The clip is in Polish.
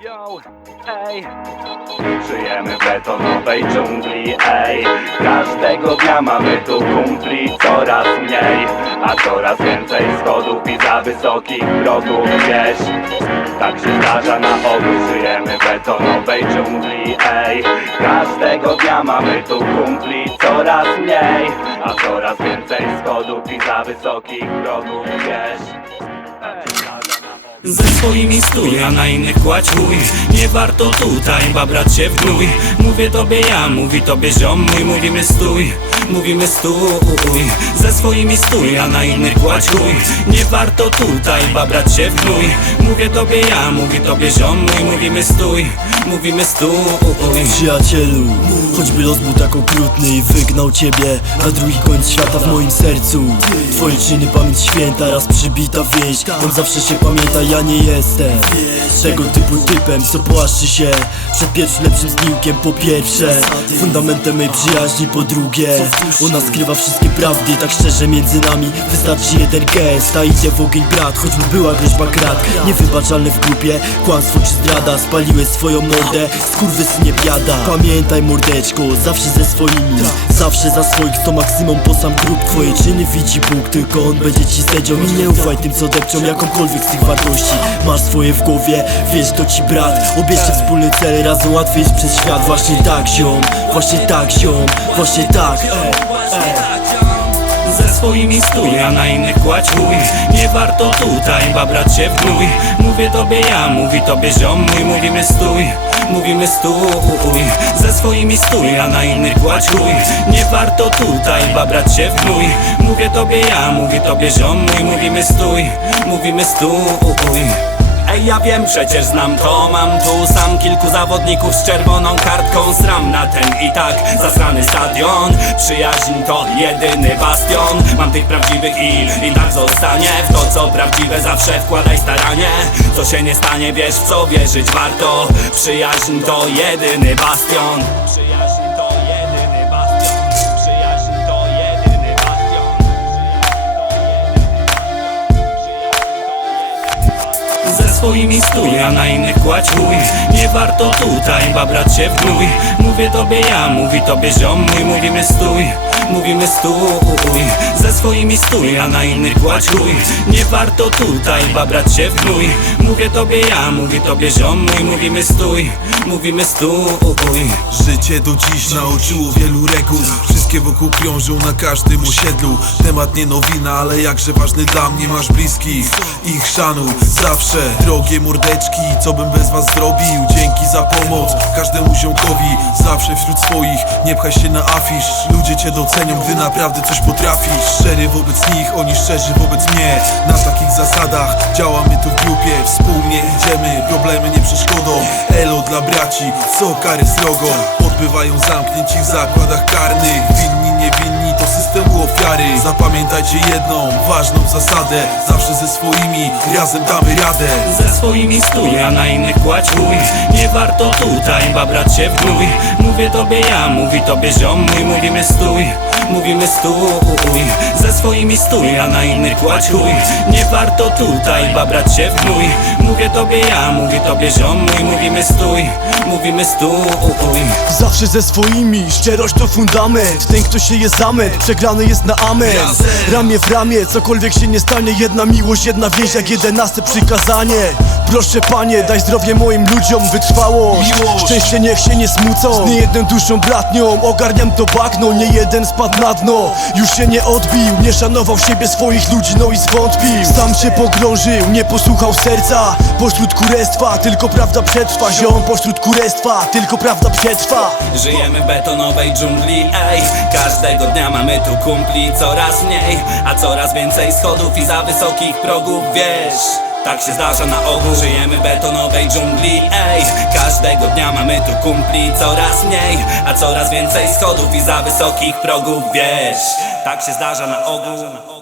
Yo, ej. Żyjemy w betonowej dżungli, ej. Każdego dnia mamy tu kumpli coraz mniej A coraz więcej schodów i za wysokich progów gdzieś. Tak się zdarza na ogół Żyjemy w betonowej dżungli, ej. Każdego dnia mamy tu kumpli coraz mniej A coraz więcej schodów i za wysokich progów gdzieś Ze swoimi stój, a na innych kładź chuj. Nie warto tutaj babrać się w gnój. Mówię tobie ja, mówi tobie ziom mój. Mówimy stój, mówimy stój. Ze swoimi stój, a na innych kładź chuj. Nie warto tutaj babrać się w gnój. Mówię tobie ja, mówi tobie ziom mój. Mówimy stój, mówimy stój. Przyjacielu, choćby los był tak okrutny i wygnał ciebie na drugi koniec świata w moim sercu. Twoje czyny pamięć święta, raz przybita wieś Tam zawsze się pamięta, ja nie jestem Tego typu typem, co płaszczy się Przed pierwszym lepszym zniłkiem po pierwsze Fundamentem mej przyjaźni po drugie Ona skrywa wszystkie prawdy, tak szczerze między nami Wystarczy jeden gest, a idzie w ogień brat Choćby była groźba krat, niewybaczalne w grupie Kłamstwo czy zdrada, spaliłeś swoją mordę Skurwysynie biada. Pamiętaj mordeczko, zawsze ze swoimi Zawsze za swoich, to maksymum po sam grób. Twoje czyny widzi Bóg, tylko On będzie ci sędzią I nie ufaj tym, co depczą jakąkolwiek z tych wartości. Masz swoje w głowie, wiesz to ci brat. Obierzcie wspólny cel, razem łatwiej iść przez świat. Właśnie tak ziom, właśnie tak ziom, właśnie tak. Ej, ej. Ze swoimi stój, a na innych kładź chuj. Nie warto tutaj babrać się w gnój. Mówię tobie ja, mówi tobie ziom mój. Mówimy stój, mówimy stój. Ze swoimi stój, a na innych kładź chuj. Nie warto tutaj babrać się w gnój. Mówię tobie ja, mówi tobie ziom mój. Mówimy stój, mówimy stój Ej, ja wiem, przecież znam to. Mam tu sam kilku zawodników z czerwoną kartką. Sram na ten i tak zasrany stadion. Przyjaźń to jedyny bastion. Mam tych prawdziwych i, i tak zostanie. W to co prawdziwe zawsze wkładaj staranie. Co się nie stanie, wiesz w co wierzyć warto. Przyjaźń to jedyny bastion a na innych kładź chuj. Nie warto tutaj babrać się w gnój Mówię tobie ja, mówi tobie ziom mój Mówimy stój, mówimy stój Ze swoimi stój, a na innych kładź chuj. Nie warto tutaj babrać się w gnój Mówię tobie ja, mówi tobie ziom mój Mówimy stój, mówimy stój Życie do dziś nauczyło wielu reguł Wszystkie wokół krążą na każdym osiedlu. Temat nie nowina, ale jakże ważny dla mnie Masz bliskich, ich szanuj Zawsze drogie mordeczki. Co bym bez was zrobił? Dzięki za pomoc każdemu ziomkowi. Zawsze wśród swoich, nie pchaj się na afisz. Ludzie cię docenią, gdy naprawdę coś potrafisz. Szczery wobec nich, oni szczerzy wobec mnie. Na takich zasadach działamy tu w grupie. Wspólnie idziemy, problemy nie przeszkodą Elo dla braci, co kary srogo Odbywają zamknięci w zakładach karnych Винни, не вини, то системов ofiary. Zapamiętajcie jedną ważną zasadę. Zawsze ze swoimi razem damy radę. Ze swoimi stój, a na innych kładź chuj. Nie warto tutaj babrać się w gnój Mówię tobie ja, mówi tobie ziom mój. Mówimy stój, mówimy stój. Ze swoimi stój, a na innych kładź chuj. Nie warto tutaj babrać się w gnój Mówię tobie ja, mówi tobie ziom mój. Mówimy stój, mówimy stój. Zawsze ze swoimi, szczerość to fundament. Ten kto się jest zamęt, przegrany jest na amen. Ramię w ramię, cokolwiek się nie stanie Jedna miłość, jedna więź jak jedenaste przykazanie Proszę panie, daj zdrowie moim ludziom, wytrwałość Miłość. Szczęście niech się nie smucą. Z niejedną duszą bratnią, ogarniam to bagno Nie jeden spadł na dno, już się nie odbił Nie szanował siebie, swoich ludzi, no i zwątpił. Sam się pogrążył, nie posłuchał serca. Pośród kurestwa, tylko prawda przetrwa. Ziom pośród kurestwa, tylko prawda przetrwa. Żyjemy w betonowej dżungli, ej. Każdego dnia mamy tu kumpli coraz mniej. A coraz więcej schodów i za wysokich progów, wiesz tak się zdarza na ogół Żyjemy w betonowej dżungli, ej. Każdego dnia mamy tu kumpli coraz mniej A coraz więcej schodów i za wysokich progów, wiesz. Tak się zdarza na ogół